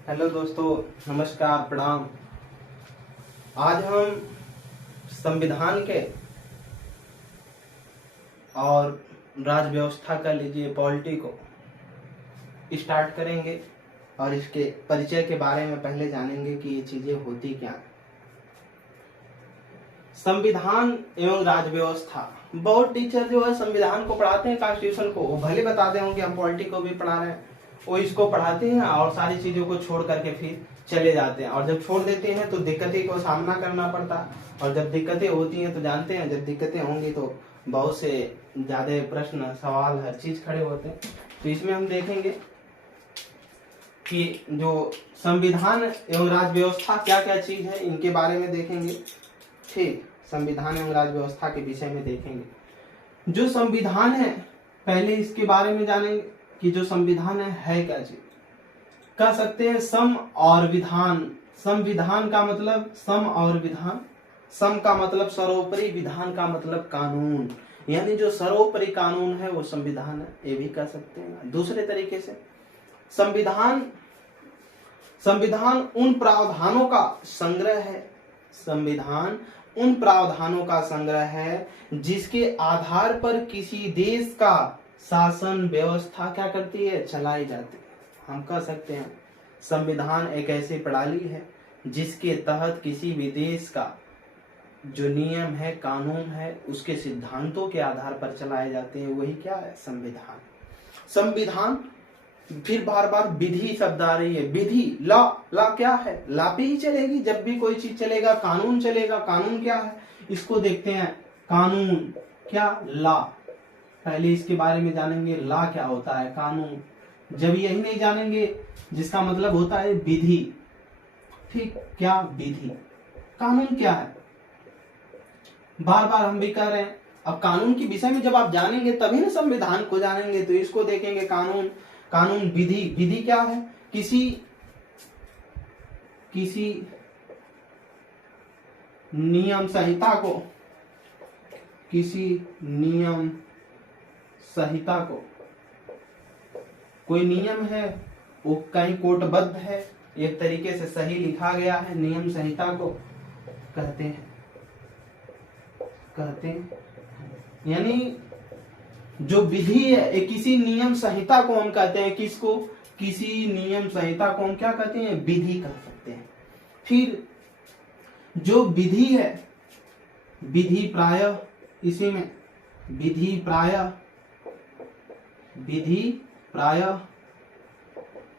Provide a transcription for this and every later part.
Hello दोस्तों, नमस्कार, प्रणाम। आज हम संविधान के और राज व्यवस्था का लीजिए पॉलिटी को स्टार्ट करेंगे और इसके परिचय के बारे में पहले जानेंगे कि ये चीजें होती क्या हैं। संविधान एवं राज व्यवस्था, बहुत टीचर जो है संविधान को पढ़ाते हैं, कॉन्स्टिट्यूशन को, वो भले बताते होंगे हम पॉलिटी को भी पढ़ा रहे हैं, वो इसको पढ़ाते हैं और सारी चीजों को छोड़ करके फिर चले जाते हैं। और जब छोड़ देते हैं तो दिक्कतें को सामना करना पड़ता है, और जब दिक्कतें होती हैं तो जानते हैं जब दिक्कतें होंगी तो बहुत से ज्यादा प्रश्न, सवाल, हर चीज खड़े होते हैं। तो इसमें हम देखेंगे कि जो संविधान एवं राज व्यवस्था क्या क्या चीज है, इनके बारे में देखेंगे। ठीक, संविधान एवं राज व्यवस्था के विषय में देखेंगे। जो संविधान है, पहले इसके बारे में जानेंगे कि जो संविधान है क्या चीज। कह सकते हैं सम और विधान। संविधान का मतलब सम और विधान। सम का मतलब सर्वोपरि, विधान का मतलब कानून, यानी जो सर्वोपरि कानून है वो संविधान है, ये भी कह सकते हैं। दूसरे तरीके से संविधान उन प्रावधानों का संग्रह है। संविधान उन प्रावधानों का संग्रह है जिसके आधार पर किसी देश का शासन व्यवस्था क्या करती है, चलाई जाती है। हम कह सकते हैं संविधान एक ऐसी प्रणाली है जिसके तहत किसी भी देश का जो नियम है, कानून है, उसके सिद्धांतों के आधार पर चलाए जाते हैं, वही क्या है, संविधान। संविधान फिर बार बार विधि शब्द आ रही है। विधि, ला क्या है, ला पे ही चलेगी। जब भी कोई चीज चलेगा कानून चलेगा। कानून क्या है, इसको देखते हैं। कानून क्या, ला। पहले इसके बारे में जानेंगे, ला क्या होता है, कानून। जब यही नहीं जानेंगे जिसका मतलब होता है विधि। ठीक, क्या विधि, कानून क्या है, बार बार हम भी कह रहे हैं। अब कानून के विषय में जब आप जानेंगे तभी ना संविधान को जानेंगे। तो इसको देखेंगे, कानून। कानून, विधि। विधि क्या है, किसी नियम संहिता को, किसी नियम संहिता को, कोई नियम है वो कहीं कोटबद्ध है, एक तरीके से सही लिखा गया है, नियम संहिता को कहते हैं। यानी जो विधि है, एक किसी नियम संहिता को हम कहते हैं। किसको, किसी नियम संहिता को हम क्या कहते हैं, विधि कह सकते हैं। फिर जो विधि है, विधि प्रायः इसी में विधि प्रायः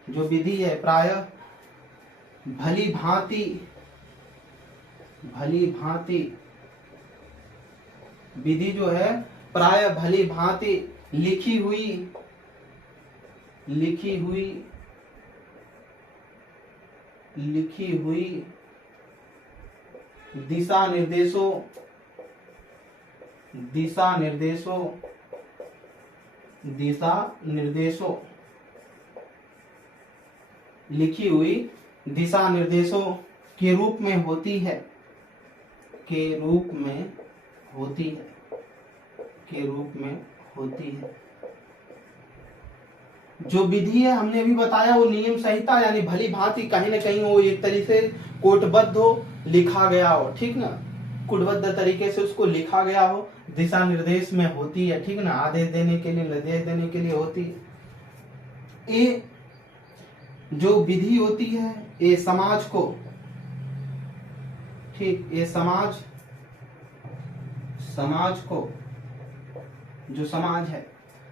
जो विधि है प्रायः भली भांति विधि जो है प्राय भली भांति लिखी हुई दिशा निर्देशों के रूप में होती है। जो विधि है हमने अभी बताया वो नियम संहिता, यानी भली भांति कहीं न कहीं वो एक तरीके से कोटबद्ध हो, लिखा गया हो। ठीक ना, कोटबद्ध तरीके से उसको लिखा गया हो, दिशा निर्देश में होती है। ठीक ना, आदेश देने के लिए, निर्देश देने के लिए होती है। ये जो विधि होती है ये समाज को, ठीक, ये समाज को, जो समाज है,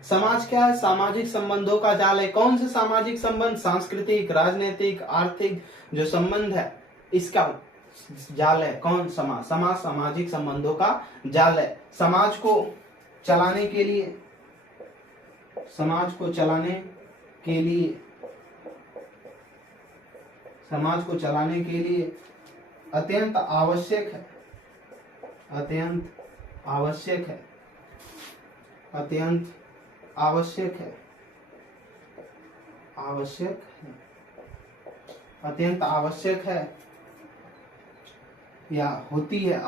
समाज क्या है, सामाजिक संबंधों का जाल है। कौन से सामाजिक संबंध, सांस्कृतिक, राजनीतिक, आर्थिक जो संबंध है, इसका जाल है। कौन, समाज। सामाजिक संबंधों का जाल है। समाज को चलाने के लिए अत्यंत आवश्यक है या होती है,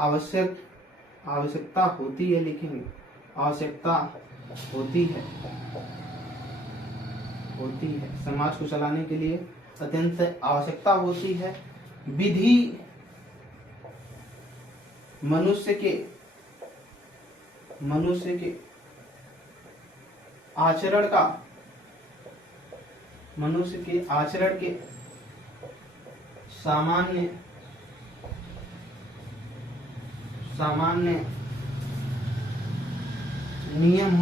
आवश्यकता होती है, लिखेंगे आवश्यकता होती है समाज को चलाने के लिए अत्यंत आवश्यकता होती है। विधि मनुष्य के आचरण के सामान्य नियम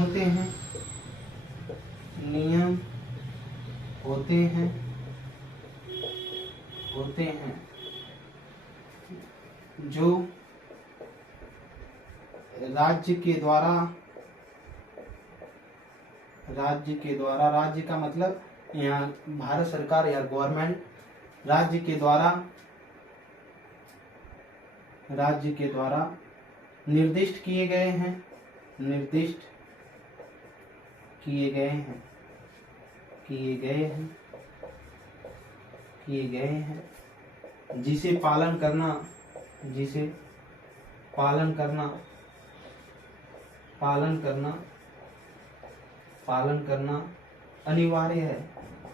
होते हैं जो राज्य के द्वारा राज्य का मतलब यहाँ भारत सरकार या गवर्नमेंट, राज्य के द्वारा निर्दिष्ट किए गए हैं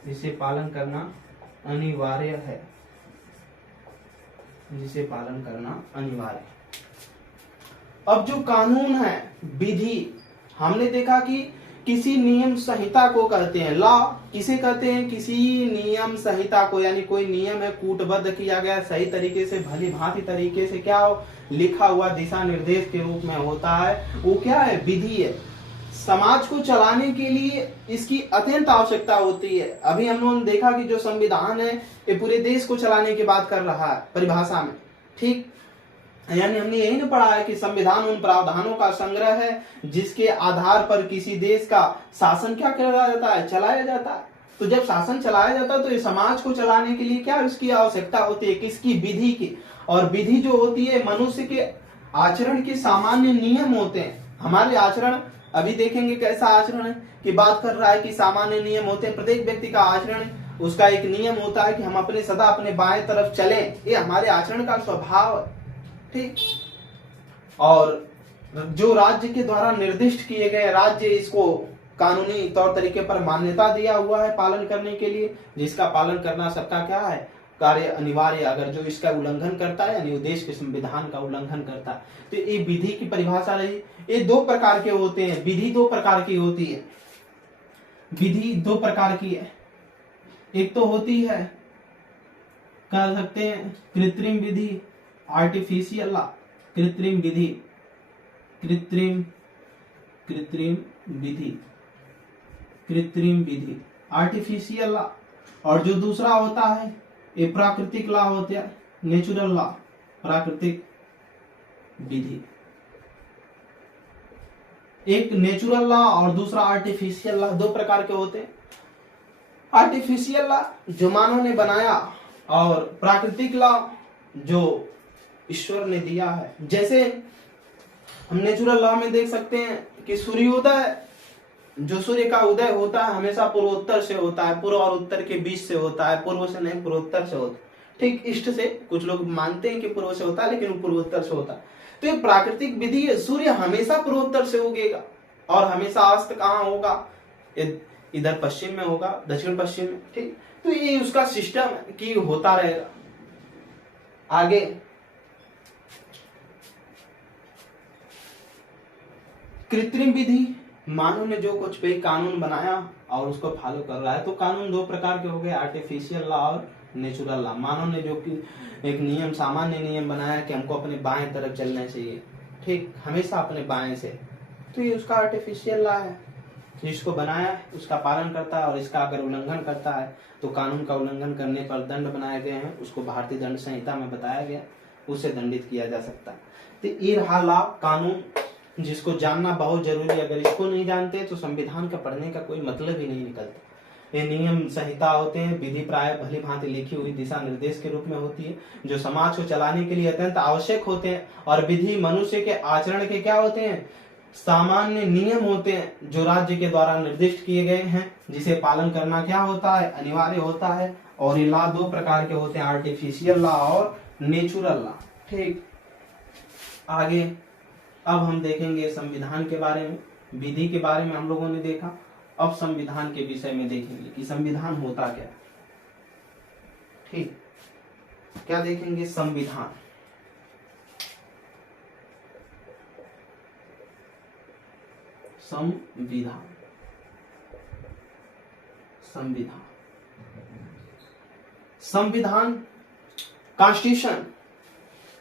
जिसे पालन करना अनिवार्य है, जिसे पालन करना अनिवार्य है। अब जो कानून है, विधि, हमने देखा कि किसी नियम संहिता को कहते हैं। लॉ किसे कहते हैं? किसी नियम संहिता को, यानी कोई नियम है कूटबद्ध किया गया, सही तरीके से भली भांति तरीके से क्या लिखा हुआ दिशा निर्देश के रूप में होता है, वो क्या है? विधि है। समाज को चलाने के लिए इसकी अत्यंत आवश्यकता होती है। अभी हम लोगों ने देखा कि जो संविधान है ये पूरे देश को चलाने की बात कर रहा है परिभाषा में, ठीक। यानी हमने यही ना पढ़ा है कि संविधान उन प्रावधानों का संग्रह है जिसके आधार पर किसी देश का शासन क्या किया जाता है? चलाया जाता है। तो जब शासन चलाया जाता है तो ये समाज को चलाने के लिए क्या इसकी आवश्यकता होती है? किसकी? विधि की। और विधि जो होती है मनुष्य के आचरण के सामान्य नियम होते हैं। हमारे आचरण अभी देखेंगे कैसा आचरण है कि बात कर रहा है कि सामान्य नियम होते हैं। प्रत्येक व्यक्ति का आचरण उसका एक नियम होता है कि हम सदा अपने बाएं तरफ चलें, ये हमारे आचरण का स्वभाव है, ठीक। और जो राज्य के द्वारा निर्दिष्ट किए गए, राज्य इसको कानूनी तौर तरीके पर मान्यता दिया हुआ है पालन करने के लिए, जिसका पालन करना सबका क्या है? कार्य अनिवार्य। अगर जो इसका उल्लंघन करता है यानी देश के संविधान का उल्लंघन करता है, तो ये विधि की परिभाषा रही। ये दो प्रकार के होते हैं, विधि दो प्रकार की होती है। विधि दो प्रकार की है। एक तो होती है, कह सकते हैं कृत्रिम विधि, आर्टिफिशियल लॉ। कृत्रिम विधि आर्टिफिशियल लॉ। और जो दूसरा होता है ये प्राकृतिक लॉ होते हैं, नेचुरल लॉ, प्राकृतिक विधि। एक नेचुरल लॉ और दूसरा आर्टिफिशियल लॉ, दो प्रकार के होते हैं। आर्टिफिशियल लॉ जो मानव ने बनाया और प्राकृतिक लॉ जो ईश्वर ने दिया है। जैसे हम नेचुरल लॉ में देख सकते हैं कि सूर्योदय, जो सूर्य का उदय होता है हमेशा पूर्वोत्तर से होता है, पूर्व और उत्तर के बीच से होता है, पूर्व से नहीं पूर्वोत्तर से होता है, ठीक। ईस्ट से, कुछ लोग मानते हैं कि पूर्व से होता है लेकिन पूर्वोत्तर से होता है। तो ये प्राकृतिक विधि है। सूर्य हमेशा पूर्वोत्तर से उगेगा और हमेशा अस्त कहाँ होगा? इधर पश्चिम में होगा, दक्षिण पश्चिम में, ठीक। तो ये उसका सिस्टम की होता रहेगा। आगे कृत्रिम विधि, मानव ने जो कुछ भी कानून बनाया और उसको फॉलो कर रहा है। तो कानून दो प्रकार के हो गए, आर्टिफिशियल लॉ और नेचुरल लॉ। मानव ने जो कि एक नियम, सामान्य नियम बनाया कि हमको अपने बाएं तरफ चलना चाहिए, ठीक, हमेशा अपने बाएं से, तो ये उसका आर्टिफिशियल लॉ है। जिसको बनाया है उसका पालन करता है और इसका अगर उल्लंघन करता है तो कानून का उल्लंघन करने पर दंड बनाए गए हैं, उसको भारतीय दंड संहिता में बताया गया, उसे दंडित किया जा सकता है। तो ये रहा लॉ, कानून, जिसको जानना बहुत जरूरी है। अगर इसको नहीं जानते तो संविधान का पढ़ने का कोई मतलब ही नहीं निकलता। ये नियम संहिता होते हैं, विधि प्राय भली भांति लिखी हुई दिशा निर्देश के रूप में होती है जो समाज को चलाने के लिए अत्यंत आवश्यक होते हैं। और विधि मनुष्य के आचरण के क्या होते हैं? सामान्य नियम होते हैं जो राज्य के द्वारा निर्दिष्ट किए गए हैं, जिसे पालन करना क्या होता है? अनिवार्य होता है। और ये लॉ दो प्रकार के होते हैं, आर्टिफिशियल लॉ और नेचुरल लॉ, ठीक। आगे अब हम देखेंगे संविधान के बारे में। विधि के बारे में हम लोगों ने देखा, अब संविधान के विषय में देखेंगे कि संविधान होता क्या है। ठीक, क्या देखेंगे? संविधान। संविधान, संविधान, संविधान, कॉन्स्टिट्यूशन,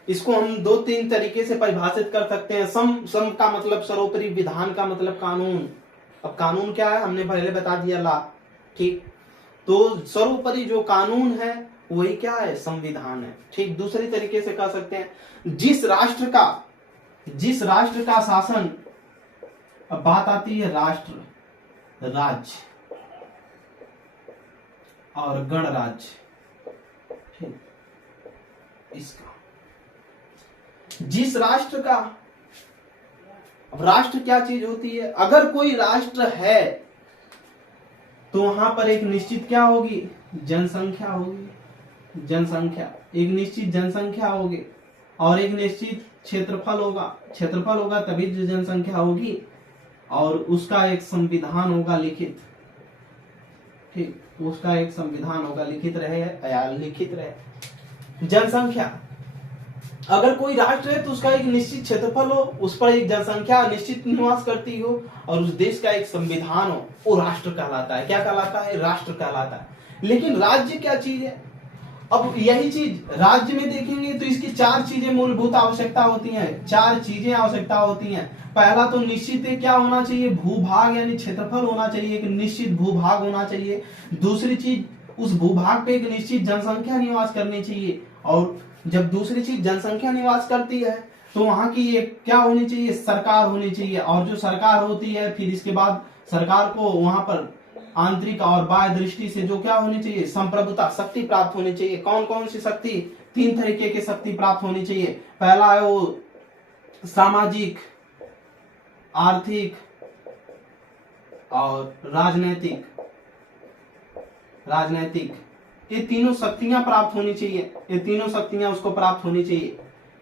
इसको हम दो तीन तरीके से परिभाषित कर सकते हैं। सम का मतलब सर्वोपरि, विधान का मतलब कानून। अब कानून क्या है हमने पहले बता दिया, लॉ। ठीक, तो सर्वोपरि जो कानून है वही क्या है? संविधान है। ठीक, दूसरी तरीके से कह सकते हैं जिस राष्ट्र का शासन, अब बात आती है राष्ट्र, राज्य और गणराज्य। ठीक, इसका जिस राष्ट्र का, अब राष्ट्र क्या चीज होती है? अगर कोई राष्ट्र है तो वहां पर एक निश्चित क्या होगी? जनसंख्या होगी। जनसंख्या, एक निश्चित जनसंख्या होगी और एक निश्चित क्षेत्रफल होगा। क्षेत्रफल होगा तभी जो जनसंख्या होगी, और उसका एक संविधान होगा लिखित। ठीक, उसका एक संविधान होगा, लिखित रहे या लिखित रहे। जनसंख्या, अगर कोई राष्ट्र है तो उसका एक निश्चित क्षेत्रफल हो, उस पर एक जनसंख्या निश्चित निवास करती हो, और उस देश का एक संविधान हो, वो राष्ट्र कहलाता है। क्या कहलाता है? राष्ट्र कहलाता है। लेकिन राज्य क्या चीज है? अब यही चीज राज्य में देखेंगे तो इसकी चार चीजें मूलभूत आवश्यकता होती हैं। चार चीजें आवश्यकता होती हैं। पहला तो निश्चित क्या होना चाहिए? भूभाग यानी क्षेत्रफल होना चाहिए, एक निश्चित भूभाग होना चाहिए। दूसरी चीज, उस भूभाग पे एक निश्चित जनसंख्या निवास करनी चाहिए, और जब दूसरी चीज जनसंख्या निवास करती है तो वहां की एक क्या होनी चाहिए? सरकार होनी चाहिए। और जो सरकार होती है, फिर इसके बाद सरकार को वहां पर आंतरिक और बाह्य दृष्टि से जो क्या होनी चाहिए? संप्रभुता, शक्ति प्राप्त होनी चाहिए। कौन कौन सी शक्ति? तीन तरीके की शक्ति प्राप्त होनी चाहिए। पहला है वो सामाजिक, आर्थिक और राजनैतिक। ये तीनों शक्तियां प्राप्त होनी चाहिए। ये तीनों शक्तियां उसको प्राप्त होनी चाहिए,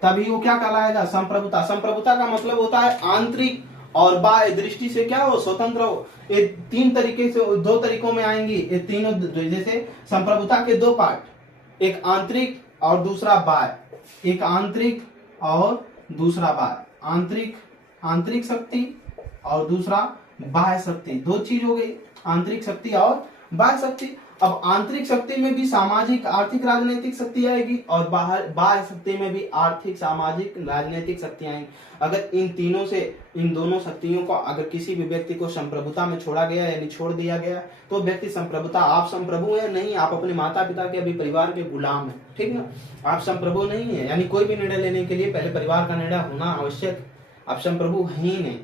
तभी वो क्या कहलाएगा? संप्रभुता। संप्रभुता का मतलब होता है आंतरिक और बाह्य दृष्टि से क्या हो? स्वतंत्र हो। ये तीन तरीके से, दो तरीकों में आएंगी ये तीनों। जैसे संप्रभुता के दो पार्ट, एक आंतरिक और दूसरा बाह्य। एक आंतरिक और दूसरा बाह्य। आंतरिक शक्ति और दूसरा बाह्य शक्ति, दो चीज हो गई, आंतरिक शक्ति और बाह्य शक्ति। अब आंतरिक शक्ति में भी सामाजिक, आर्थिक, राजनीतिक शक्ति आएगी, और बाह्य शक्ति में भी आर्थिक, सामाजिक, राजनीतिक शक्ति आएंगी। अगर इन तीनों से, इन दोनों शक्तियों को अगर किसी भी व्यक्ति को संप्रभुता में छोड़ा गया यानी छोड़ दिया गया, तो व्यक्ति संप्रभुता, आप संप्रभु है नहीं, आप अपने माता पिता के अभी परिवार के गुलाम है। ठीक ना, आप संप्रभु नहीं है। यानी कोई भी निर्णय लेने के लिए पहले परिवार का निर्णय होना आवश्यक। आप संप्रभु है ही नहीं।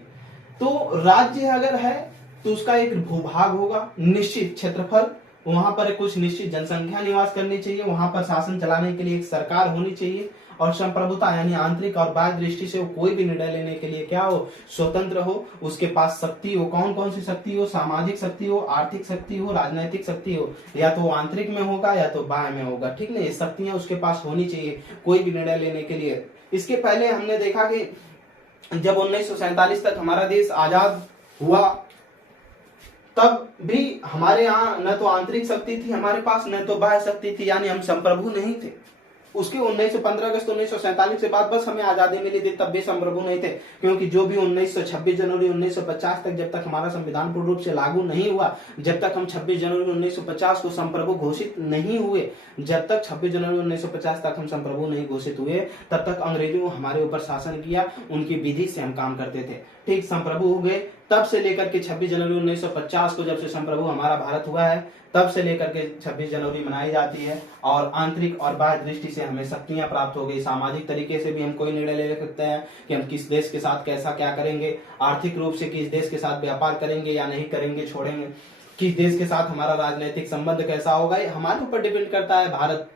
तो राज्य अगर है तो उसका एक भूभाग होगा, निश्चित क्षेत्रफल, वहां पर कुछ निश्चित जनसंख्या निवास करनी चाहिए, वहां पर शासन चलाने के लिए एक सरकार होनी चाहिए, और संप्रभुता यानी आंतरिक और बाह्य दृष्टि से वो कोई भी निर्णय लेने के लिए क्या हो? स्वतंत्र हो। उसके पास शक्ति हो, कौन कौन सी शक्ति हो? सामाजिक शक्ति हो, आर्थिक शक्ति हो, राजनीतिक शक्ति हो। या तो आंतरिक में होगा या तो बाह्य में होगा। ठीक ना, ये शक्तियां उसके पास होनी चाहिए कोई भी निर्णय लेने के लिए। इसके पहले हमने देखा कि जब 1947 तक हमारा देश आजाद हुआ, तब भी हमारे यहाँ न तो आंतरिक शक्ति थी हमारे पास, न तो बाह्य शक्ति थी, यानी हम संप्रभु नहीं थे। उसके 15 अगस्त 1947 से बाद बस हमें आजादी मिली थी, तब भी संप्रभु नहीं थे। क्योंकि जो भी 26 जनवरी 1950 तक, जब तक हमारा संविधान पूर्ण रूप से लागू नहीं हुआ, जब तक हम 26 जनवरी 1950 को संप्रभु घोषित नहीं हुए, जब तक 26 जनवरी 1950 तक हम संप्रभु नहीं घोषित हुए, तब तक अंग्रेजों हमारे ऊपर शासन किया, उनकी विधि से हम काम करते थे। ठीक, संप्रभु हो गए तब से लेकर के 26 जनवरी 1950 को, जब से संप्रभु हमारा भारत हुआ है, तब से लेकर के 26 जनवरी मनाई जाती है। और आंतरिक और बाह्य दृष्टि से हमें शक्तियां प्राप्त हो गई। सामाजिक तरीके से भी हम कोई निर्णय ले सकते हैं कि हम किस देश के साथ कैसा क्या करेंगे, आर्थिक रूप से किस देश के साथ व्यापार करेंगे या नहीं करेंगे, छोड़ेंगे, किस देश के साथ हमारा राजनीतिक संबंध कैसा होगा, ये हमारे ऊपर डिपेंड करता है। भारत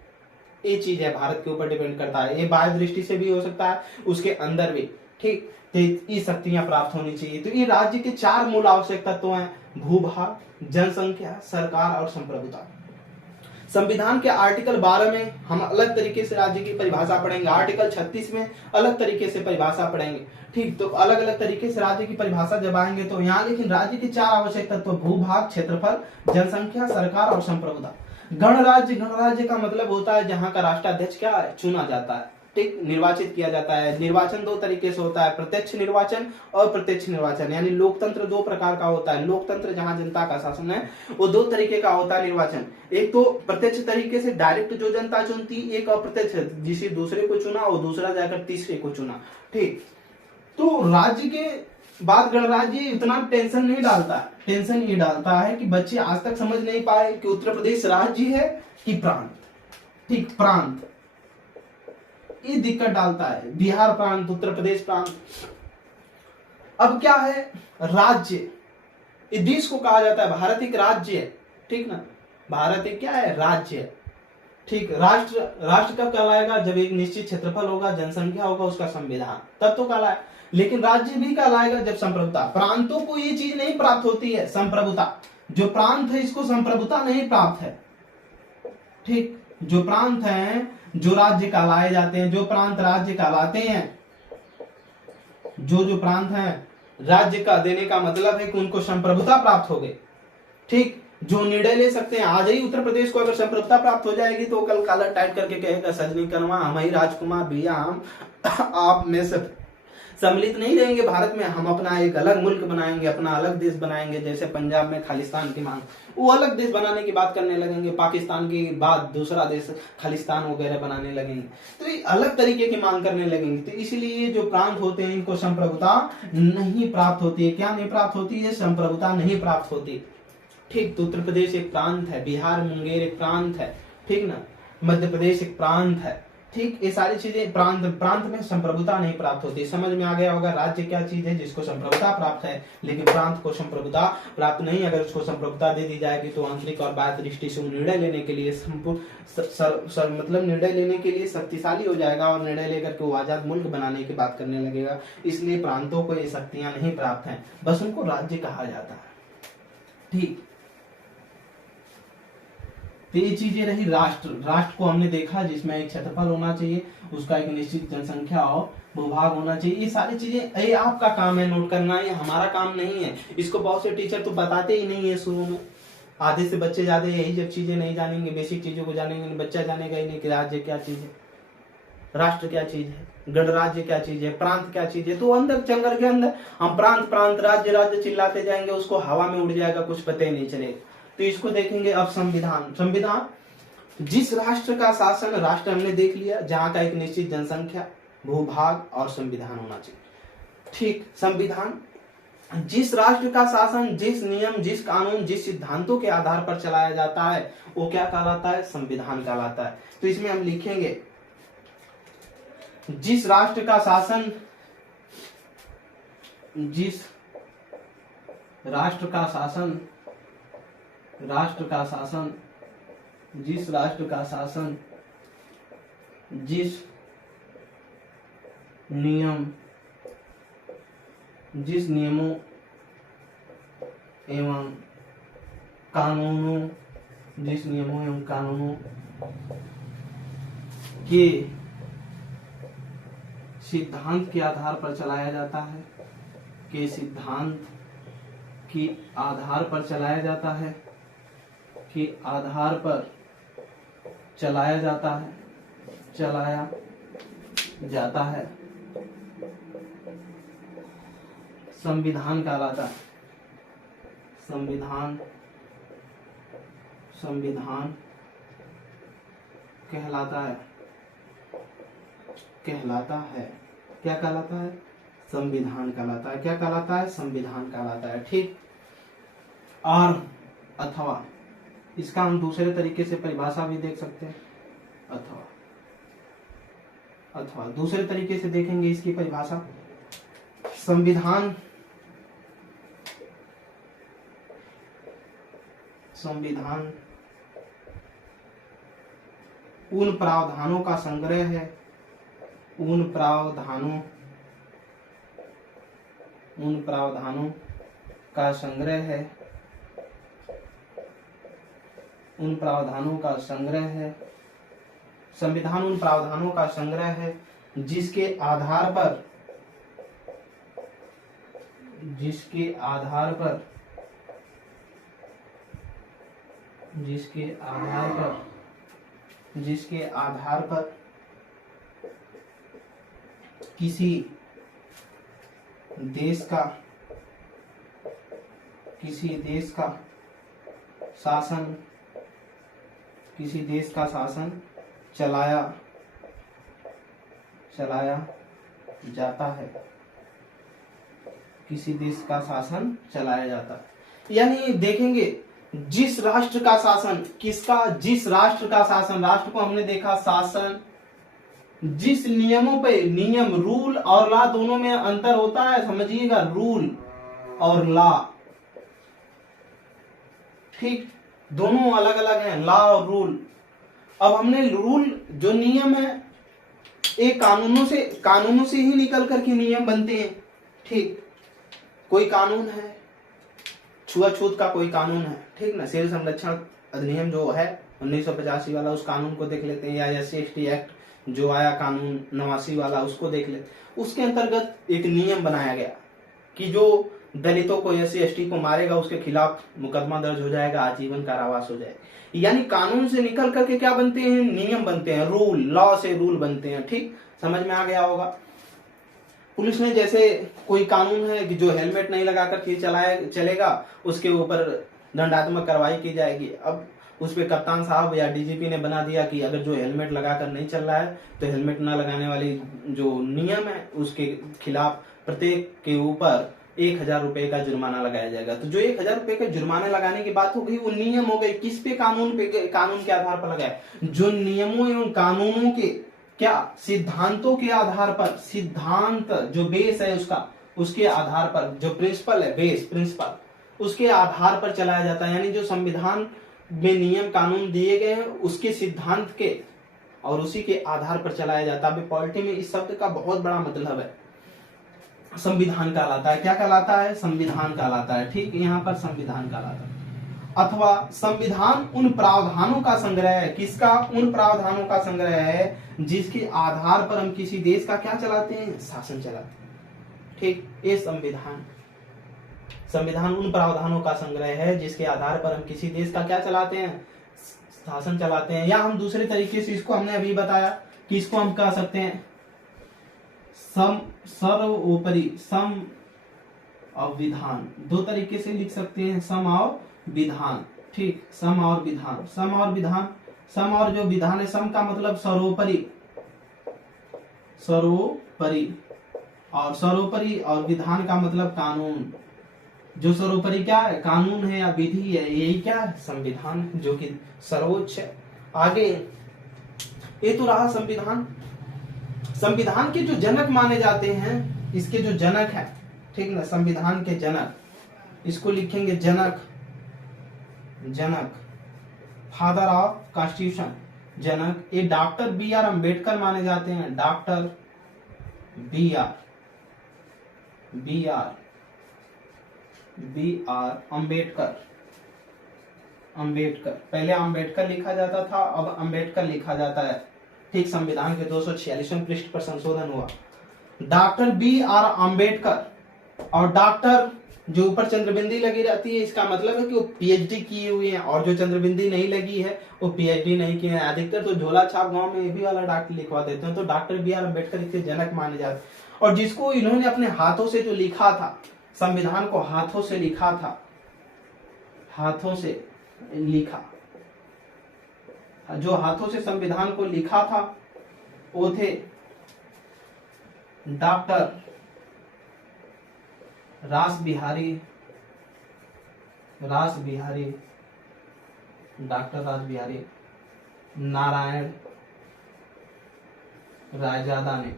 ये चीज है, भारत के ऊपर डिपेंड करता है। ये बाह्य दृष्टि से भी हो सकता है, उसके अंदर भी। ठीक, तो ये शक्तियां प्राप्त होनी चाहिए। तो ये राज्य के चार मूल आवश्यक तत्व हैं: भूभाग, जनसंख्या, सरकार और संप्रभुता। संविधान के आर्टिकल 12 में हम अलग तरीके से राज्य की परिभाषा पढ़ेंगे, आर्टिकल 36 में अलग तरीके से परिभाषा पढ़ेंगे। ठीक, तो अलग अलग तरीके से राज्य की परिभाषा जब आएंगे तो यहाँ लेकिन राज्य के चार आवश्यक तत्व: भूभाग, क्षेत्रफल, जनसंख्या, सरकार और संप्रभुता। गणराज्य का मतलब होता है जहां का राष्ट्राध्यक्ष क्या है, चुना जाता है, ठीक, निर्वाचित किया जाता है। निर्वाचन दो तरीके से होता है, प्रत्यक्ष निर्वाचन और प्रत्यक्ष निर्वाचन, यानी लोकतंत्र दो प्रकार का होता है। लोकतंत्र जहां जनता का शासन है वो दो तरीके का होता है निर्वाचन, एक तो प्रत्यक्ष तरीके से डायरेक्ट जो जनता चुनती, एक अप्रत्यक्ष जिसे दूसरे को चुना और दूसरा जाकर तीसरे को चुना, ठीक। तो राज्य के बाद गणराज्य इतना टेंशन नहीं डालता, टेंशन ये डालता है कि बच्चे आज तक समझ नहीं पाए कि उत्तर प्रदेश राज्य है कि प्रांत, ठीक, प्रांत, ये दिक्कत डालता है। बिहार प्रांत, उत्तर प्रदेश प्रांत। अब क्या है राज्य, इस देश को कहा जाता है भारत एक राज्य है, ठीक ना, भारत एक क्या है, राज्य है, ठीक। राष्ट्र कब कहलाएगा, जब एक निश्चित क्षेत्रफल होगा, जनसंख्या होगा, उसका संविधान, तब तो कहलाए। लेकिन राज्य भी कहलाएगा जब संप्रभुता। प्रांतों को ये चीज नहीं प्राप्त होती है, संप्रभुता। जो प्रांत है इसको संप्रभुता नहीं प्राप्त है, ठीक। जो प्रांत हैं जो राज्य कहलाए जाते हैं, जो प्रांत राज्य कहलाते हैं, जो प्रांत हैं राज्य का देने का मतलब है कि उनको संप्रभुता प्राप्त हो गई, ठीक। जो निर्णय ले सकते हैं। आज ही उत्तर प्रदेश को अगर संप्रभुता प्राप्त हो जाएगी तो कल कॉलर टाइट करके कहेगा सजनी करमा हम ही राजकुमार भैया, हम आप में से सम्मिलित नहीं रहेंगे भारत में, हम अपना एक अलग मुल्क बनाएंगे, अपना अलग देश बनाएंगे। जैसे पंजाब में खालिस्तान की मांग, वो अलग देश बनाने की बात करने लगेंगे, पाकिस्तान के बाद दूसरा देश खालिस्तान वगैरह बनाने लगेंगे, तो ये अलग तरीके की मांग करने लगेंगे। तो इसलिए जो प्रांत होते हैं इनको संप्रभुता नहीं प्राप्त होती है। क्या नहीं प्राप्त होती है, संप्रभुता नहीं प्राप्त होती, ठीक। तो उत्तर प्रदेश एक प्रांत है, बिहार मुंगेर एक प्रांत है, ठीक ना, मध्य प्रदेश एक प्रांत है, ठीक। ये सारी चीजें प्रांत में संप्रभुता नहीं प्राप्त होती। समझ में आ गया होगा राज्य क्या चीज है जिसको संप्रभुता प्राप्त है, लेकिन प्रांत को संप्रभुता प्राप्त नहीं। अगर उसको संप्रभुता दे दी जाएगी तो आंतरिक और बाह्य दृष्टि से निर्णय लेने के लिए मतलब निर्णय लेने के लिए शक्तिशाली हो जाएगा और निर्णय लेकर के वो आजाद मुल्क बनाने की बात करने लगेगा। इसलिए प्रांतों को ये शक्तियां नहीं प्राप्त है, बस उनको राज्य कहा जाता है, ठीक। तो ये चीजें रही राष्ट्र को हमने देखा जिसमें एक क्षेत्रफल होना चाहिए, उसका एक निश्चित जनसंख्या और भूभाग होना चाहिए। ये सारी चीजें ये आपका काम है नोट करना, ये हमारा काम नहीं है। इसको बहुत से टीचर तो बताते ही नहीं है शुरू में, आधे से बच्चे ज्यादा यही जब चीजें नहीं जानेंगे, बेसिक चीजों को जानेंगे, बच्चा जानेगा ही नहीं कि राज्य क्या चीज है, राष्ट्र क्या चीज है, गणराज्य क्या चीज है, प्रांत क्या चीज है। तो अंदर जंगल के अंदर हम प्रांत राज्य चिल्लाते जाएंगे, उसको हवा में उड़ जाएगा, कुछ पता ही नहीं चलेगा। तो इसको देखेंगे अब संविधान जिस राष्ट्र का शासन, राष्ट्र हमने देख लिया जहां का एक निश्चित जनसंख्या, भूभाग और संविधान होना चाहिए, ठीक। संविधान जिस राष्ट्र का शासन, जिस नियम, जिस कानून, जिस सिद्धांतों के आधार पर चलाया जाता है वो क्या कहलाता है, संविधान कहलाता है। तो इसमें हम लिखेंगे जिस राष्ट्र का शासन, जिस राष्ट्र का शासन, जिस राष्ट्र का शासन, जिस नियमों एवं कानूनों, जिस नियमों एवं कानूनों के सिद्धांत के आधार पर चलाया जाता है, के सिद्धांत के आधार पर चलाया जाता है, के आधार पर चलाया जाता है, संविधान कहलाता है। संविधान कहलाता है। क्या कहलाता है, संविधान कहलाता है। क्या कहलाता है, संविधान कहलाता है, ठीक। और अथवा इसका हम दूसरे तरीके से परिभाषा भी देख सकते हैं, अथवा दूसरे तरीके से देखेंगे इसकी परिभाषा। संविधान उन प्रावधानों का संग्रह है, उन प्रावधानों का संग्रह है, संविधान उन प्रावधानों का संग्रह है जिसके जिसके आधार पर किसी देश का शासन चलाया जाता है। किसी देश का शासन चलाया जाता है, यानी देखेंगे जिस राष्ट्र का शासन, राष्ट्र को हमने देखा शासन, जिस नियमों पे, नियम रूल और लॉ दोनों में अंतर होता है, समझिएगा, रूल और लॉ, ठीक, दोनों अलग अलग हैं, लॉ और रूल। अब हमने रूल, जो नियम है, एक कानूनों से ही निकल करके नियम बनते हैं, ठीक, कोई कानून है, छुआछूत का कोई कानून है, ठीक ना, शरीर संरक्षण अधिनियम जो है 1985 वाला, उस कानून को देख लेते हैं, या SC/ST एक्ट जो आया कानून 89 वाला, उसको देख लेते। उसके अंतर्गत एक नियम बनाया गया कि जो दलितों को, SC/ST को मारेगा उसके खिलाफ मुकदमा दर्ज हो जाएगा, आजीवन कारावास हो जाएगा। यानी कानून से निकल करके क्या बनते हैं, नियम बनते हैं, रूल, लॉ से रूल बनते हैं, ठीक, समझ में आ गया होगा। पुलिस ने जैसे कोई कानून है कि जो हेलमेट नहीं लगा करके चलेगा, उसके ऊपर दंडात्मक कार्रवाई की जाएगी। अब उस पे कप्तान साहब या DGP ने बना दिया कि अगर जो हेलमेट लगाकर नहीं चल रहा है तो हेलमेट न लगाने वाली जो नियम है उसके खिलाफ प्रत्येक के ऊपर 1000 रुपए का जुर्माना लगाया जाएगा। तो जो 1000 रुपए का जुर्माना लगाने की बात हो गई, वो नियम हो गए, किस पे, कानून के आधार पर लगाए, जो नियमों एवं कानूनों के क्या, सिद्धांतों के आधार पर, सिद्धांत जो बेस है उसके आधार पर, जो प्रिंसिपल है, बेस प्रिंसिपल, उसके आधार पर चलाया जाता है। यानी जो संविधान में नियम कानून दिए गए हैं उसके सिद्धांत के और उसी के आधार पर चलाया जाता है। अभी पॉलिटी में इस शब्द का बहुत बड़ा मतलब है, संविधान कहलाता है। क्या कहलाता है, संविधान कहलाता है, ठीक, यहाँ पर संविधान कहलाता है। अथवा संविधान उन प्रावधानों का संग्रह है, किसका, उन प्रावधानों का संग्रह है जिसके आधार पर हम किसी देश का क्या चलाते हैं, शासन चलाते हैं, ठीक। ये संविधान उन प्रावधानों का संग्रह है जिसके आधार पर हम किसी देश का क्या चलाते हैं, शासन चलाते हैं। या हम दूसरे तरीके से, इसको हमने अभी बताया कि इसको हम कह सकते हैं सर्वोपरि, सम और विधान, दो तरीके से लिख सकते हैं, सम और विधान, ठीक, सम और विधान, सम और विधान, सम और जो विधान है, सम का मतलब सर्वोपरि, और सर्वोपरि और विधान का मतलब कानून। जो सर्वोपरि क्या है, कानून है या विधि है, यही क्या है, संविधान, जो कि सर्वोच्च है। आगे ये तो रहा संविधान। संविधान के जो जनक माने जाते हैं, इसके जो जनक है, ठीक ना, संविधान के जनक, इसको लिखेंगे जनक, फादर ऑफ कॉन्स्टिट्यूशन, जनक, ये डॉक्टर B.R. अम्बेडकर माने जाते हैं, डॉक्टर B.R. अम्बेडकर, पहले अम्बेडकर लिखा जाता था, अब अम्बेडकर लिखा जाता है, ठीक। संविधान के 246वें पृष्ठ पर संशोधन हुआ। Doctor B.R. अम्बेडकर, और डॉक्टर जो ऊपर चंद्रबिंदी लगी रहती है, इसका मतलब है कि वो PhD किए हुए हैं, और जो चंद्रबिंदी नहीं लगी है वो PhD नहीं किए हैं। अधिकतर तो झोला छाप गांव में ये भी वाला डॉक्टर लिखवा देते हैं। तो डॉक्टर B.R. अम्बेडकर इसके जनक माने जाते हैं, और जिसको इन्होंने अपने हाथों से जो लिखा था, संविधान को हाथों से लिखा था, जो हाथों से संविधान को लिखा था वो थे डॉक्टर रास बिहारी, नारायण रायजादा ने,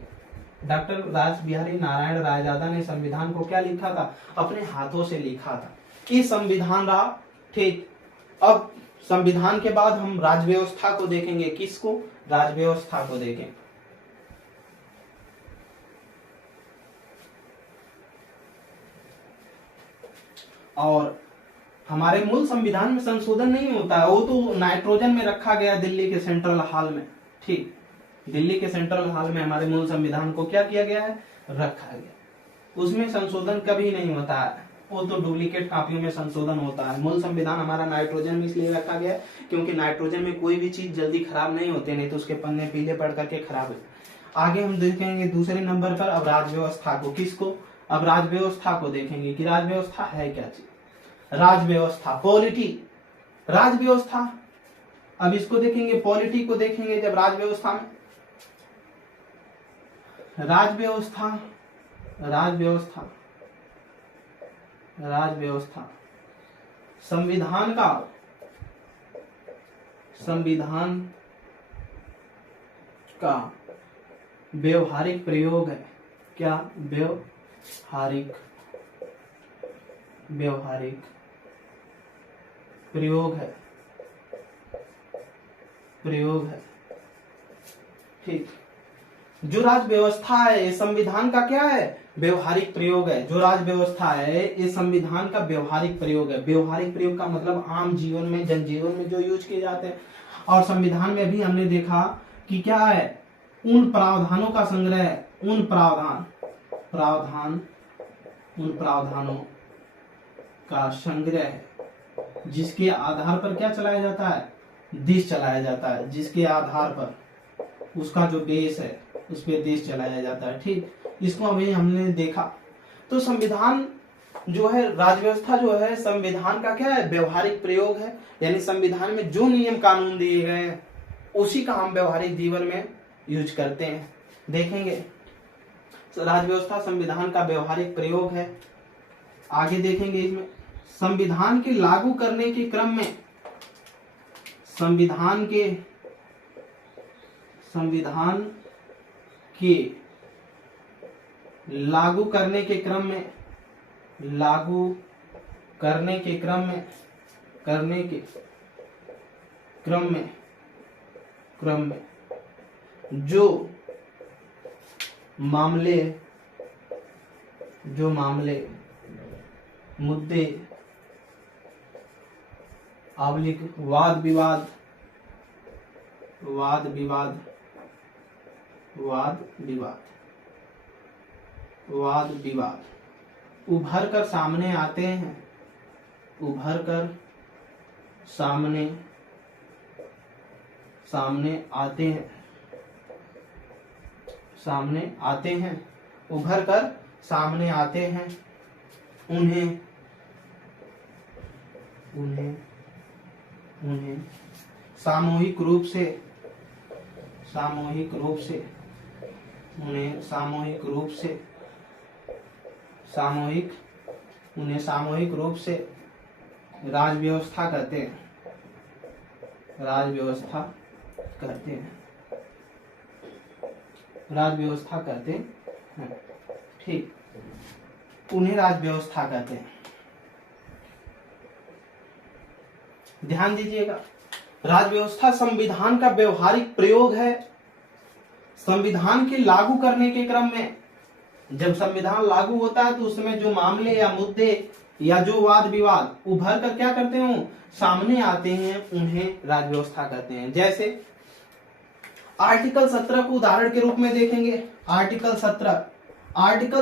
डॉक्टर रास बिहारी नारायण रायजादा ने संविधान को क्या लिखा था, अपने हाथों से लिखा था। ये संविधान रहा, ठीक। अब संविधान के बाद हम राज्य व्यवस्था को देखेंगे, किसको, राज्य व्यवस्था को देखें। और हमारे मूल संविधान में संशोधन नहीं होता है, वो तो नाइट्रोजन में रखा गया दिल्ली के सेंट्रल हॉल में, ठीक। दिल्ली के सेंट्रल हॉल में हमारे मूल संविधान को क्या किया गया है, रखा गया, उसमें संशोधन कभी नहीं होता है, वो तो डुप्लीकेट कापियों में संशोधन होता है। मूल संविधान हमारा नाइट्रोजन में इसलिए रखा गया है क्योंकि नाइट्रोजन में कोई भी चीज जल्दी खराब नहीं होती, नहीं तो उसके पन्ने पीले पड़ करके खराब है। आगे हम देखेंगे दूसरे नंबर पर अब राज व्यवस्था को। किसको? अब राज व्यवस्था को देखेंगे कि राज व्यवस्था है क्या चीज। राज व्यवस्था, पॉलिटी, राज व्यवस्था। अब इसको देखेंगे, पॉलिटी को देखेंगे। जब राज व्यवस्था में राज व्यवस्था संविधान का व्यवहारिक प्रयोग है। क्या? व्यवहारिक प्रयोग है। ठीक। जो राज व्यवस्था है ये संविधान का क्या है? व्यवहारिक प्रयोग है। जो राज व्यवस्था है ये संविधान का व्यवहारिक प्रयोग है। व्यवहारिक प्रयोग का मतलब आम जीवन में, जनजीवन में जो यूज किए जाते हैं। और संविधान में भी हमने देखा कि क्या है? उन प्रावधानों का संग्रह है। उन प्रावधानों का संग्रह है जिसके आधार पर क्या चलाया जाता है? देश चलाया जाता है। जिसके आधार पर उसका जो देश है उस पर देश चलाया जाता है। ठीक, इसको अभी हमने देखा। तो संविधान जो है, राज व्यवस्था जो है, संविधान का क्या है? व्यवहारिक प्रयोग है। यानी संविधान में जो नियम कानून दिए गए हैं उसी का हम व्यवहारिक जीवन में यूज करते हैं। देखेंगे राज व्यवस्था संविधान का व्यवहारिक प्रयोग है। आगे देखेंगे इसमें संविधान के लागू करने के क्रम में संविधान के लागू करने के क्रम में जो मामले मुद्दे आवलिक वाद विवाद उभर कर सामने आते हैं, उन्हें सामूहिक रूप से राज व्यवस्था कहते हैं। ठीक, उन्हें राज व्यवस्था कहते हैं। ध्यान दीजिएगा, राज व्यवस्था संविधान का व्यवहारिक प्रयोग है। संविधान के लागू करने के क्रम में, जब संविधान लागू होता है तो उसमें जो मामले या मुद्दे या जो वाद विवाद उभर कर क्या करते हो? सामने आते हैं, उन्हें राज व्यवस्था कहते हैं। जैसे आर्टिकल 17 को उदाहरण के रूप में देखेंगे। आर्टिकल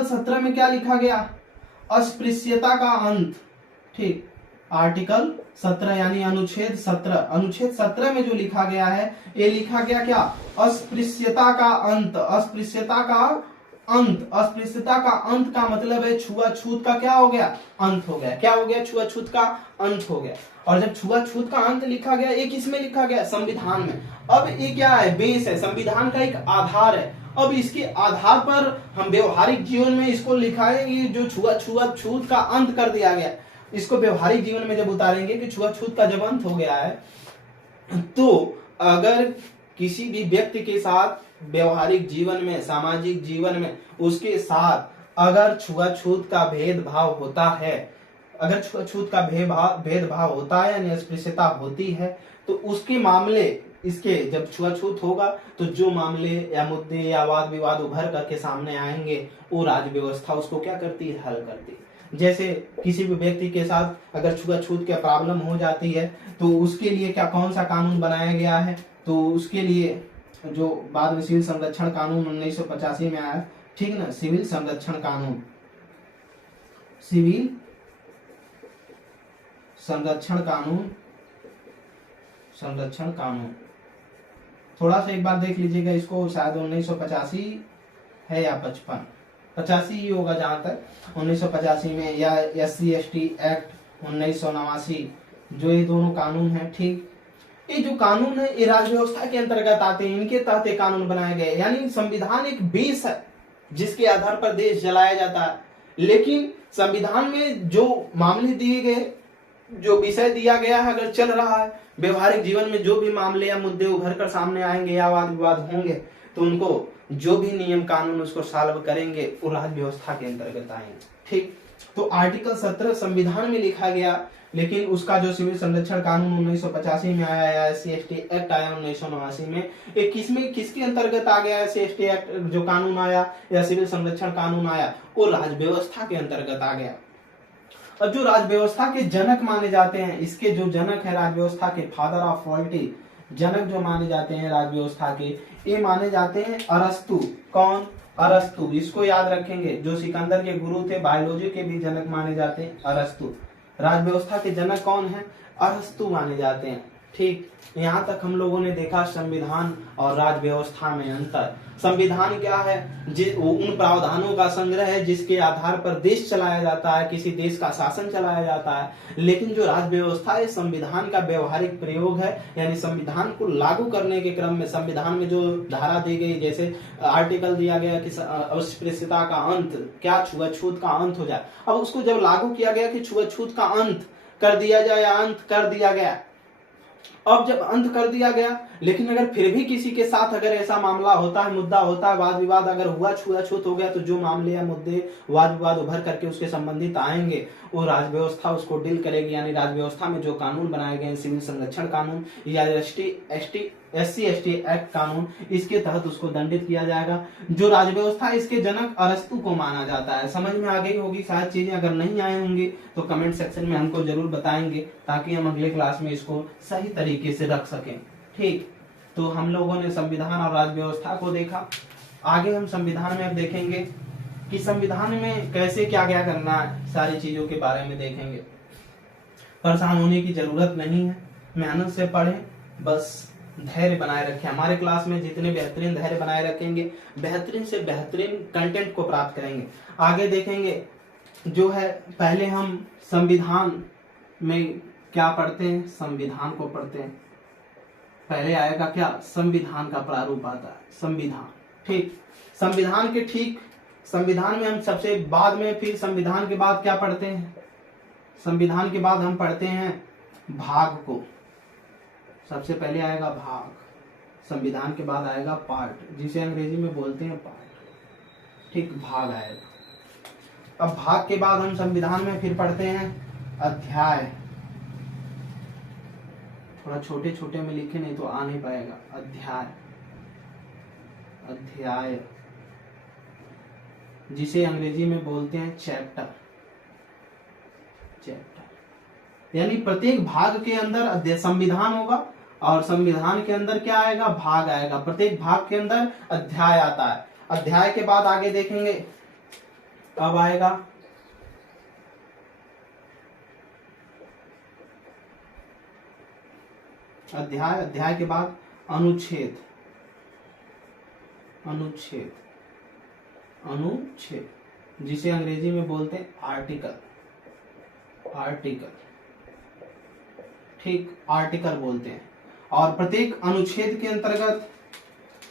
17 में क्या लिखा गया? अस्पृश्यता का अंत। ठीक, आर्टिकल 17 यानी अनुच्छेद 17 में जो लिखा गया है, ये लिखा गया क्या? अस्पृश्यता का अंत। अस्पृश्यता का अंत का मतलब है छुआछूत का क्या हो गया? अंत हो गया। क्या हो गया? छुआछूत का अंत हो गया। और जब छुआछूत का अंत लिखा गया, ये किसमें लिखा गया? संविधान में। अब ये क्या है? बेस है, संविधान का एक आधार है। अब इसके आधार पर हम व्यवहारिक जीवन में इसको लिखा है कि जो छुआछूत का अंत कर दिया गया, इसको व्यवहारिक जीवन में जब उतारेंगे कि छुआछूत का जब अंत हो गया है, तो अगर किसी भी व्यक्ति के साथ व्यवहारिक जीवन में, सामाजिक जीवन में उसके साथ अगर छुआछूत का भेदभाव होता है, यानी अस्पृश्यता होती है, तो उसके मामले, इसके जब छुआछूत होगा तो जो मामले या मुद्दे या वाद विवाद उभर करके सामने आएंगे, वो राज व्यवस्था उसको क्या करती है? हल करती है। जैसे किसी भी व्यक्ति के साथ अगर छुआछूत की प्रॉब्लम हो जाती है तो उसके लिए क्या, कौन सा कानून बनाया गया है? तो उसके लिए जो बाद में सिविल संरक्षण कानून 1985 में आया, ठीक ना, सिविल संरक्षण कानून संरक्षण कानून, संरक्षण कानून। थोड़ा सा एक बार देख लीजिएगा इसको, शायद 1985 है या 85 ही होगा जहां तक। 1985 में या SC/ST एक्ट 1989, जो ये दोनों कानून हैं, ठीक। ये जो कानून है ये राज्य व्यवस्था के अंतर्गत आते हैं, इनके तहत ये कानून बनाए गए। यानी संविधान एक बेस है जिसके आधार पर देश चलाया जाता है। लेकिन संविधान में जो मामले दिए गए, जो विषय दिया गया है, अगर चल रहा है व्यवहारिक जीवन में, जो भी मामले या मुद्दे उभर कर सामने आएंगे या वाद विवाद होंगे, तो उनको जो भी नियम कानून उसको सॉल्व करेंगे वो राज्य व्यवस्था के अंतर्गत आएंगे, ठीक। तो आर्टिकल 17 संविधान में लिखा गया, लेकिन उसका जो सिविल संरक्षण कानून 1985 में आया या SC/ST एक्ट आया 1989 में, एक किसमें किसके अंतर्गत आ गया? SC/ST एक्ट जो कानून आया या सिविल संरक्षण कानून आया, वो राज्य व्यवस्था के अंतर्गत आ गया। अब जो राज्य व्यवस्था के जनक माने जाते हैं, इसके जो जनक है राज्य व्यवस्था के, फादर ऑफ पॉलिटी, जनक जो माने जाते हैं राज्य व्यवस्था के, ये माने जाते हैं अरस्तु। कौन? अरस्तु। इसको याद रखेंगे, जो सिकंदर के गुरु थे, बायोलॉजी के भी जनक माने जाते हैं अरस्तु। राज्य व्यवस्था के जनक कौन है? अरस्तु माने जाते हैं, ठीक। यहाँ तक हम लोगों ने देखा संविधान और राज्य व्यवस्था में अंतर। संविधान क्या है? उन प्रावधानों का संग्रह है जिसके आधार पर देश चलाया जाता है, किसी देश का शासन चलाया जाता है। लेकिन जो राज्य व्यवस्था है संविधान का व्यवहारिक प्रयोग है, यानी संविधान को लागू करने के क्रम में संविधान में जो धारा दी गई, जैसे आर्टिकल दिया गया कि अस्पृश्यता का अंत, क्या छुआछूत का अंत हो जाए। अब उसको जब लागू किया गया कि छुआछूत का अंत कर दिया जाए या अंत कर दिया गया, अब जब अंत कर दिया गया, लेकिन अगर फिर भी किसी के साथ अगर ऐसा मामला होता है, मुद्दा होता है, वाद विवाद अगर हुआ, छुआछूत हो गया, तो जो मामले या मुद्दे वाद विवाद उभर करके उसके संबंधित आएंगे, वो राज्य व्यवस्था उसको डील करेगी। यानी राज्य व्यवस्था में जो कानून बनाए गए, सिविल संरक्षण कानून या SC/ST एक्ट कानून, इसके तहत उसको दंडित किया जाएगा। जो राज्य व्यवस्था इसके जनक अरस्तु को माना जाता है। समझ में आ गई होगी शायद चीजें, अगर नहीं आई होंगी तो कमेंट सेक्शन में हमको जरूर बताएंगे, ताकि हम अगले क्लास में इसको सही तरीके से रख सकें, ठीक। तो हम लोगों ने संविधान और राज्य व्यवस्था को देखा। आगे हम संविधान में अब देखेंगे कि संविधान में कैसे क्या क्या करना है, सारी चीजों के बारे में देखेंगे। परेशान होने की जरूरत नहीं है, मेहनत से पढ़ें, बस धैर्य बनाए रखें। हमारे क्लास में जितने बेहतरीन धैर्य बनाए रखेंगे, बेहतरीन से बेहतरीन कंटेंट को प्राप्त करेंगे। आगे देखेंगे जो है, पहले हम संविधान में क्या पढ़ते हैं, संविधान को पढ़ते हैं। पहले आएगा क्या? संविधान का प्रारूप आता है, संविधान, ठीक। संविधान के ठीक, संविधान में हम सबसे बाद में, फिर संविधान के बाद क्या पढ़ते हैं? संविधान के बाद हम पढ़ते हैं भाग को। सबसे पहले आएगा भाग, संविधान के बाद आएगा पार्ट, जिसे अंग्रेजी में बोलते हैं पार्ट, ठीक, भाग आएगा। अब भाग के बाद हम संविधान में फिर पढ़ते हैं अध्याय। थोड़ा छोटे छोटे में लिखे, नहीं तो आ नहीं पाएगा। अध्याय, अध्याय, जिसे अंग्रेजी में बोलते हैं चैप्टर, चैप्टर। यानी प्रत्येक भाग के अंदर संविधान होगा और संविधान के अंदर क्या आएगा? भाग आएगा। प्रत्येक भाग के अंदर अध्याय आता है। अध्याय के बाद आगे देखेंगे, अब आएगा अध्याय। अध्याय के बाद अनुच्छेद, अनुच्छेद, अनुच्छेद, जिसे अंग्रेजी में बोलते हैं आर्टिकल, आर्टिकल, ठीक, आर्टिकल बोलते हैं। और प्रत्येक अनुच्छेद के अंतर्गत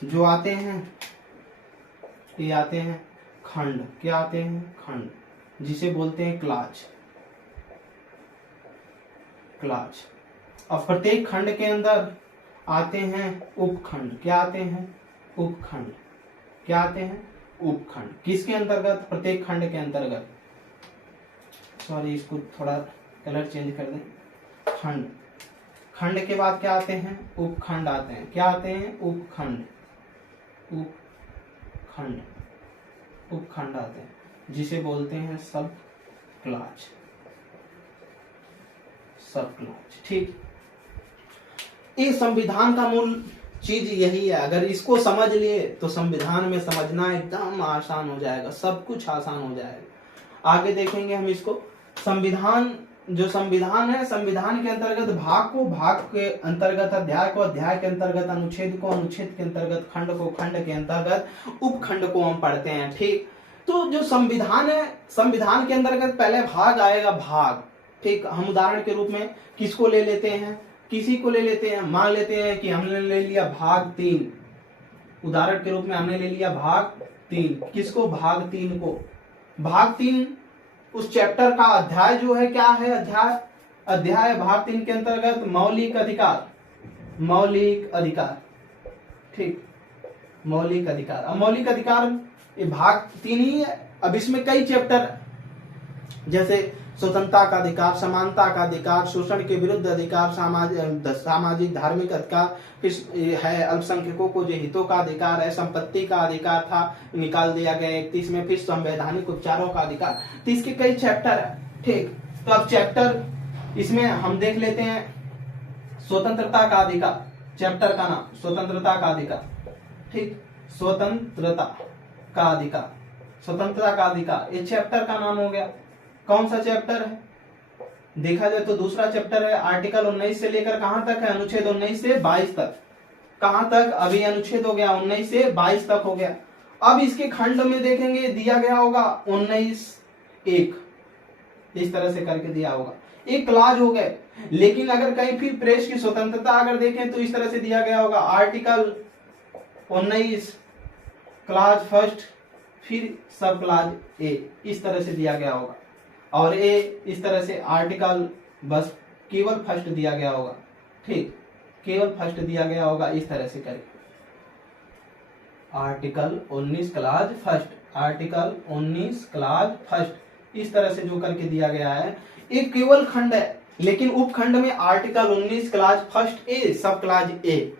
जो आते हैं, ये आते हैं खंड। क्या आते हैं? खंड, जिसे बोलते हैं क्लाज, क्लाज। और प्रत्येक खंड के अंदर आते हैं उपखंड। क्या आते हैं? उपखंड। क्या आते हैं? उपखंड। किसके अंतर्गत? प्रत्येक खंड के अंतर्गत। सॉरी, इसको थोड़ा कलर चेंज कर दें। खंड, खंड के बाद क्या आते हैं? उपखंड आते हैं। क्या आते हैं? उपखंड, उपखंड, उपखंड आते हैं, जिसे बोलते हैं सब क्लाज, सब क्लाज, ठीक। ये संविधान का मूल चीज यही है। अगर इसको समझ लिए तो संविधान में समझना एकदम आसान हो जाएगा, सब कुछ आसान हो जाएगा। आगे देखेंगे हम इसको। संविधान जो संविधान है, संविधान के अंतर्गत भाग को, भाग के अंतर्गत अध्याय को, अध्याय के अंतर्गत अनुच्छेद को, अनुच्छेद के अंतर्गत खंड को, खंड के अंतर्गत उपखंड को हम पढ़ते हैं। ठीक, तो जो संविधान है, संविधान के अंतर्गत पहले भाग आएगा, भाग। ठीक, हम उदाहरण के रूप में किसको ले लेते हैं, किसी को ले लेते हैं। मान लेते हैं कि हमने ले लिया भाग 3, उदाहरण के रूप में हमने ले लिया भाग 3। किसको, भाग 3 को। भाग 3 उस चैप्टर का अध्याय जो है क्या है, अध्याय भाग 3 के अंतर्गत मौलिक अधिकार, मौलिक अधिकार। ठीक, मौलिक अधिकार। अब मौलिक अधिकार ये भाग 3 ही है। अब इसमें कई चैप्टर है, जैसे स्वतंत्रता का अधिकार, समानता का अधिकार, शोषण के विरुद्ध अधिकार, सामाजिक धार्मिक अधिकार, फिर है अल्पसंख्यकों को जो हितों का अधिकार है, संपत्ति का अधिकार था, निकाल दिया गया 31 में, फिर संवैधानिक उपचारों का अधिकार। तो इसके कई चैप्टर है। ठीक, तो अब चैप्टर इसमें हम देख लेते हैं स्वतंत्रता का अधिकार, चैप्टर का नाम स्वतंत्रता का अधिकार। ठीक, स्वतंत्रता का अधिकार, स्वतंत्रता का अधिकार, ये चैप्टर का नाम हो गया। कौन सा चैप्टर है, देखा जाए तो दूसरा चैप्टर है। आर्टिकल 19 से लेकर कहां तक है, अनुच्छेद 19 से 22 तक। कहां तक, अभी अनुच्छेद हो गया 19 से 22 तक हो गया। अब इसके खंड में देखेंगे दिया गया होगा 19(1), इस तरह से करके दिया होगा, एक क्लाज हो गए। लेकिन अगर कहीं फिर प्रेस की स्वतंत्रता अगर देखें तो इस तरह से दिया गया होगा, आर्टिकल 19 क्लाज फर्स्ट, फिर सब क्लाज ए, इस तरह से दिया गया होगा। और ए इस तरह से आर्टिकल बस केवल फर्स्ट दिया गया होगा। ठीक, केवल फर्स्ट दिया गया होगा, इस तरह से करें। Article 19 clause first, article 19 clause first, इस तरह से जो करके दिया गया है। एक केवल खंड है, लेकिन उपखंड में आर्टिकल 19 क्लाज फर्स्ट ए, सब क्लाज ए।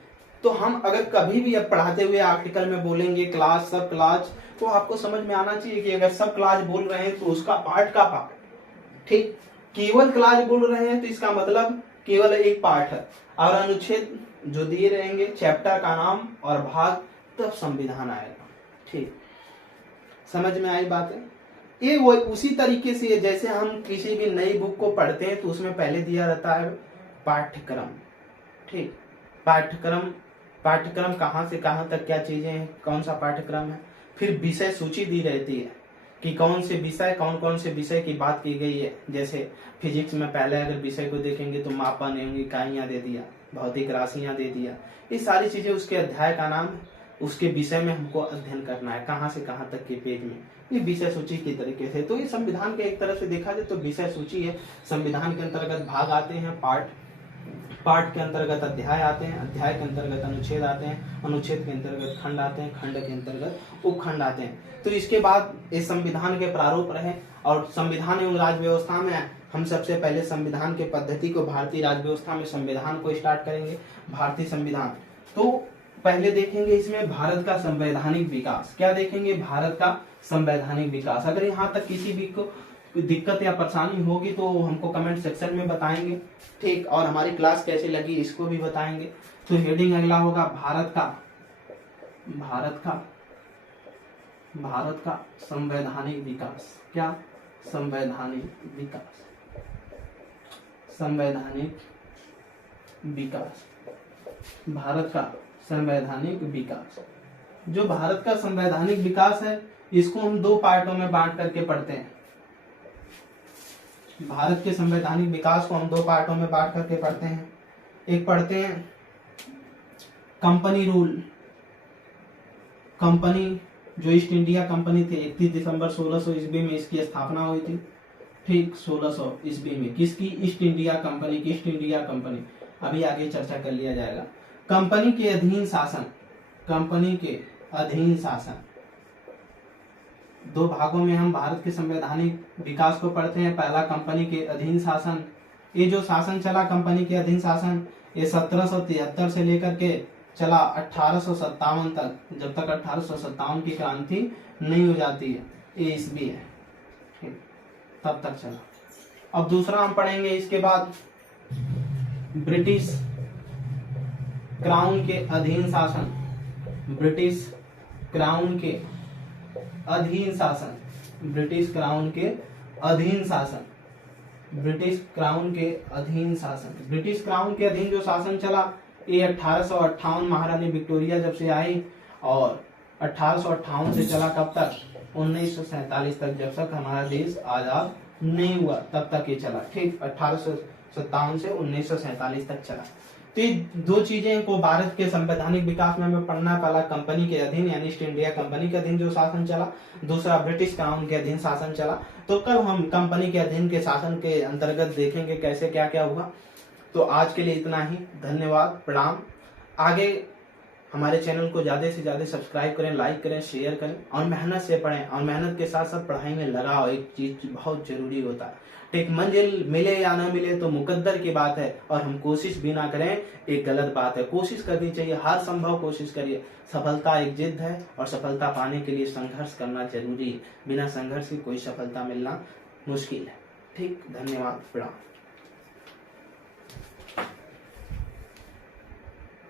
तो हम अगर कभी भी अब पढ़ाते हुए आर्टिकल में बोलेंगे क्लाज, सब क्लाज, तो आपको समझ में आना चाहिए कि अगर सब क्लाज बोल रहे हैं तो उसका पार्ट का पार्ट। ठीक, केवल क्लाज बोल रहे हैं तो इसका मतलब केवल एक पार्ट है। और अनुच्छेद जो दिए रहेंगे, चैप्टर का नाम और भाग, तब संविधान आएगा। ठीक, समझ में आई बात है। ये वो उसी तरीके से जैसे हम किसी भी नई बुक को पढ़ते हैं तो उसमें पहले दिया रहता है पाठ्यक्रम। ठीक, पाठ्यक्रम, पाठ्यक्रम कहाँ से कहाँ तक क्या चीजें हैं, कौन सा पाठ्यक्रम है। फिर विषय सूची दी रहती है कि कौन से विषय, कौन कौन से विषय की बात की गई है। जैसे फिजिक्स में पहले अगर विषय को देखेंगे तो मापन एवं इकाइयां दे दिया, भौतिक राशियां दे दिया। ये सारी चीजें उसके अध्याय का नाम, उसके विषय में हमको अध्ययन करना है, कहाँ से कहाँ तक के पेज में। ये विषय सूची की तरीके से, तो ये संविधान के एक तरह से देखा जाए तो विषय सूची है। संविधान के अंतर्गत भाग आते हैं, पाठ के अंतर्गत अध्याय आते हैं, अध्याय के अंतर्गत अनुच्छेद आते हैं, अनुच्छेद के अंतर्गत खंड आते हैं, खंड के अंतर्गत उपखंड आते हैं। तो इसके बाद इस संविधान के प्रारूप रहे। और संविधान एवं राज्य व्यवस्था में हम सबसे पहले संविधान के पद्धति को, भारतीय राज्य व्यवस्था में संविधान को स्टार्ट करेंगे। भारतीय संविधान, तो पहले देखेंगे इसमें भारत का संवैधानिक विकास। क्या देखेंगे, भारत का संवैधानिक विकास। अगर यहाँ तक किसी भी को दिक्कत या परेशानी होगी तो हमको कमेंट सेक्शन में बताएंगे। ठीक, और हमारी क्लास कैसी लगी इसको भी बताएंगे। तो हेडिंग अगला होगा भारत का संवैधानिक विकास। क्या, संवैधानिक विकास, संवैधानिक विकास, भारत का संवैधानिक विकास। जो भारत का संवैधानिक विकास है इसको हम दो पार्टों में बांट करके पढ़ते हैं। भारत के संवैधानिक विकास को हम दो पार्टों में बांट करके पढ़ते हैं। एक पढ़ते हैं कंपनी रूल, कंपनी जो ईस्ट इंडिया कंपनी थी, 31 दिसंबर 1600 ईस्वी में इसकी स्थापना हुई थी। ठीक, 1600 ईस्वी में किसकी, ईस्ट इंडिया कंपनी की। ईस्ट इंडिया कंपनी अभी आगे चर्चा कर लिया जाएगा। कंपनी के अधीन शासन, कंपनी के अधीन शासन, दो भागों में हम भारत के संवैधानिक विकास को पढ़ते हैं। पहला कंपनी के अधीन शासन, ये जो शासन चला कंपनी के अधीन शासन, ये 1773 से लेकर के चला 1857 तक, जब तक 1857 की क्रांति नहीं हो जाती है, ये ईस्वी है। ठीक, तब तक चला। अब दूसरा हम पढ़ेंगे इसके बाद ब्रिटिश क्राउन के अधीन शासन, ब्रिटिश क्राउन के अधीन शासन, ब्रिटिश क्राउन के अधीन शासन। ब्रिटिश क्राउन के अधीन शासन। ब्रिटिश क्राउन के अधीन जो शासन चला ये 1858 महारानी विक्टोरिया जब से आई, और 1858 से चला कब तक, 1947 तक, जब तक हमारा देश आजाद नहीं हुआ तब तक ये चला। ठीक, 1857 से 1947 तक चला। तो ये दो चीजें को भारत के संवैधानिक विकास में हमें पढ़ना, पहला कंपनी के अधीन यानी ईस्ट इंडिया कंपनी के अधीन जो शासन चला, दूसरा ब्रिटिश क्राउन के अधीन शासन चला। तो कल हम कंपनी के अधीन के शासन के अंतर्गत देखेंगे कैसे क्या क्या हुआ। तो आज के लिए इतना ही, धन्यवाद, प्रणाम। आगे हमारे चैनल को ज्यादा से ज्यादा सब्सक्राइब करें, लाइक करें, शेयर करें और मेहनत से पढ़ें, और मेहनत के साथ साथ पढ़ाई में लगाओ, एक चीज बहुत जरूरी होता है। ठीक, मंजिल मिले या ना मिले तो मुकद्दर की बात है, और हम कोशिश भी ना करें एक गलत बात है। कोशिश करनी चाहिए, हर संभव कोशिश करिए। सफलता एक जिद है और सफलता पाने के लिए संघर्ष करना जरूरी है। बिना संघर्ष की कोई सफलता मिलना मुश्किल है। ठीक, धन्यवाद, प्रणाम।